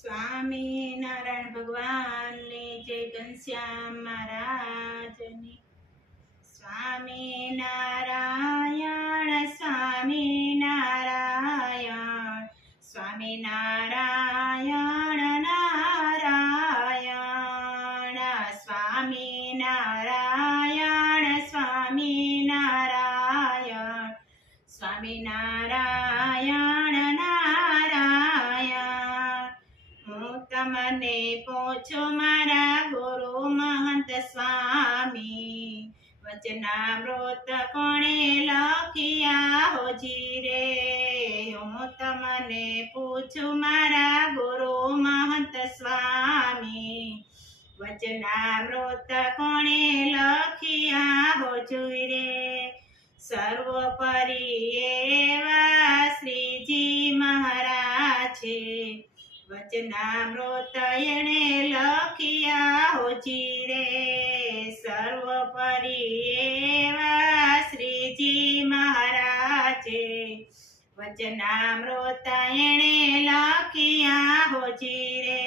સ્વામી નારાયણ ભગવાનની જય ઘનશ્યામ મહારાજની. સ્વામી નારાયણ સ્વામી નારાયણ સ્વામી નારાયણ. હું પહોંચો મારા ગુરુ મહંત સ્વામી. વચનામૃત કોણે લખ્યા હોજી રે હું તમને પૂછું મારા ગુરુ મહંત સ્વામી. વચનામૃત કોણે લખ્યા હોજુઈ રે સર્વોપરી વચનામૃત એણે લખ્યા હોજી રે સર્વોપરી એવા શ્રીજી મહારાજે. વચનામૃત એણે લખ્યા હોજી રે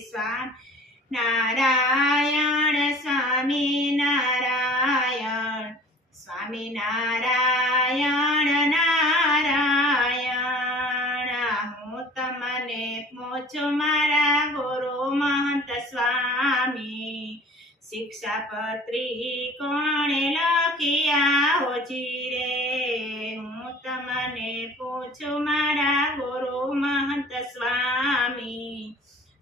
સ્વામી નારાયણ સ્વામી નારાયણ સ્વામી નારાયણ શિક્ષાપત્રી કોણે લખ્યા હોજી રે હું તમને પૂછું, મારા ગુરુ મહંત સ્વામી,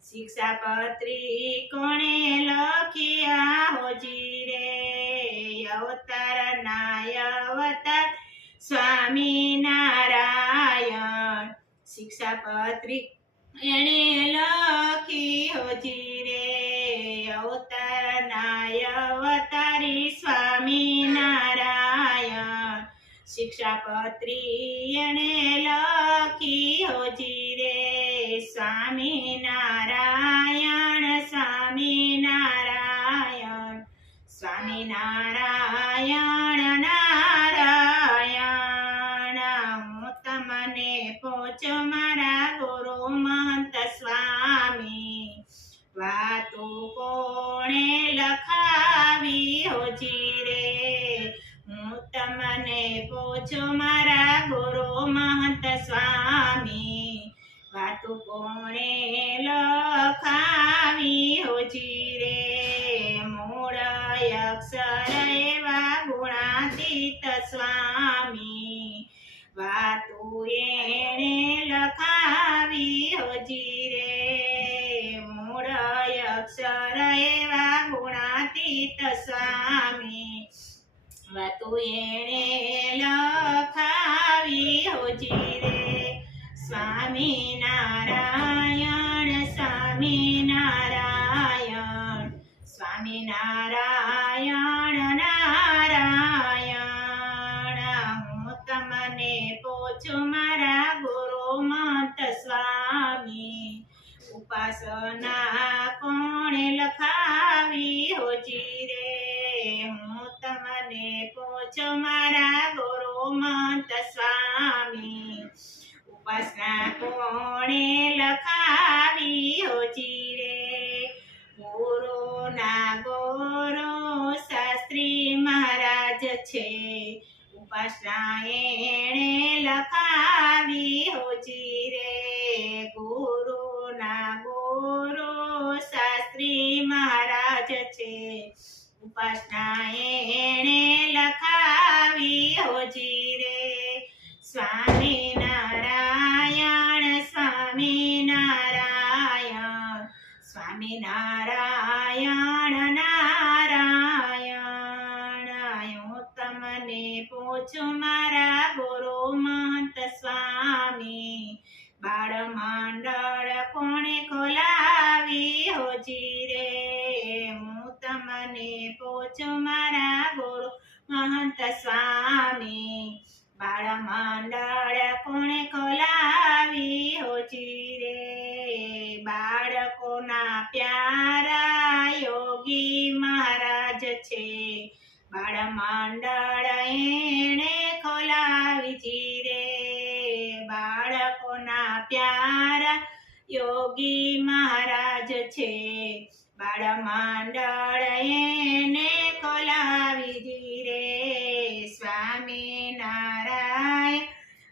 શિક્ષાપત્રી કોણે લખ્યા હોજી રે અવતાર નાયવતાર સ્વામી નારાયણ, શિક્ષાપત્રી એણે લખી હોજી રે અવતાર નાયવતારી સ્વામી નારાયણ શિક્ષાપત્રી એણે લખી હોજી રે સ્વામી નારાયણ સ્વામી નારાયણ સ્વામી નારાયણ પૂછું મારા ગુરુ મહંત સ્વામી. વાતું કોણે લખાવી હોજી રે? મૂળ અક્ષર એવા ગુણાતીત સ્વામી. વાતું એણે લખાવી હોજી રે? મૂળ અક્ષર એવા ગુણાતીત સ્વામી. વાતું એણે સ્વામી નારાયણ સ્વામી નારાયણ સ્વામી નારાયણ નારાયણ. હું તમને પૂછું, મારા ગુરુ મત સ્વામી, ઉપાસના કોણે લખાવી હોજી રે? હું તમને પૂછું, મારા ગુરુ મત સ્વામી ઉપાસના કોણે લખાવી ચીરે મોરો ના ગોરો શાસ્ત્રી મહારાજ છે. ઉપાસના એણે લખાવી હોજી રે ગુરુ ના ગોરો શાસ્ત્રી મહારાજ છે. ઉપાસના એણે હું પોચ મારા ગુરુ મહંત સ્વામી, બાળ મંડળ કોણે ખોલાવી હોજી રે બાળકોના પ્યારા યોગી મહારાજ છે. બાળ મંડળ એણે ખોલાવી રે બાળકોના પ્યારા યોગી મહારાજ છે. બાળ માંડળ એને કોલાવી રે સ્વામી નારાયણ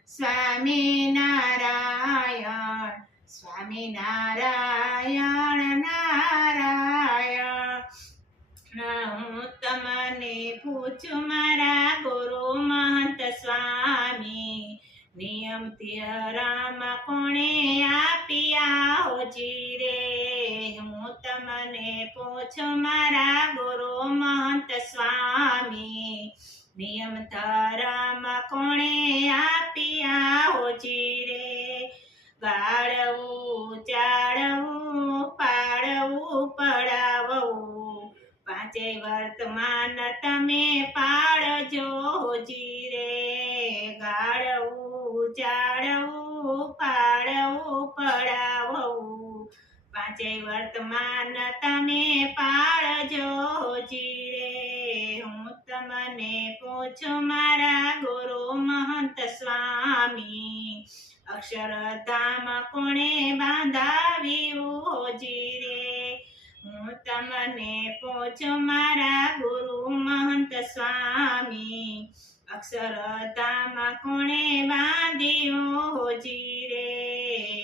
સ્વામી નારાયણ. સ્વામી નારાયણ નારાયણ હું તમને પૂછું, મારા ગુરુ મહંત સ્વામી નિયમથી રામ કોણે આપ્યા હોજી રે પોછો મારા ગુરુ મહંત સ્વામી. નિયમ ધરમ કોણે આપ્યા હોજી રે ગાળવું, ચાળવું પાડવું પડાવવું. પાંચે વર્તમાન તમે પાડજો હોજી રે ગાળવું, ચાળવું પાડવું પડાવવું. પાંચે વર્તમાન તમે પાડજો હોજી રે હું તમને પૂછું, મારા ગુરુ મહંત સ્વામી, અક્ષરધામ કોણે બાંધાવ્યું હોજી રે હું તમને પૂછું, મારા ગુરુ મહંત સ્વામી, અક્ષરધામ કોણે બાંધ્યું હોજી રે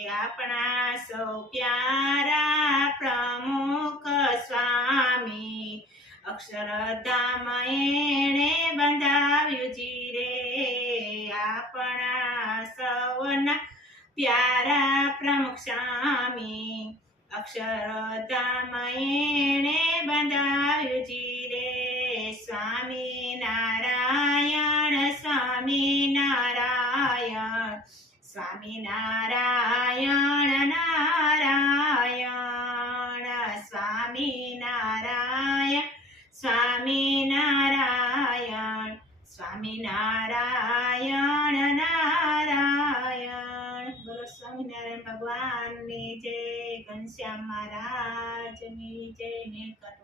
આપણા સૌ પ્યારા પ્રમુખ સ્વામી. અક્ષરધામ એણે બંધાવ્યું જી રે આપણા સૌના પ્યારા પ્રમુખ સ્વામી. અક્ષરધામ એણે બંધાવ્યું જી રે સ્વામી નારાયણ સ્વામી નારાયણ સ્વામી નારાયણ સ્વામી નારાયણ સ્વામી નારાયણ નારાયણ. બોલો સ્વામિનારાયણ ભગવાનની જય ઘનશ્યામ મહારાજની જય નીલકંઠ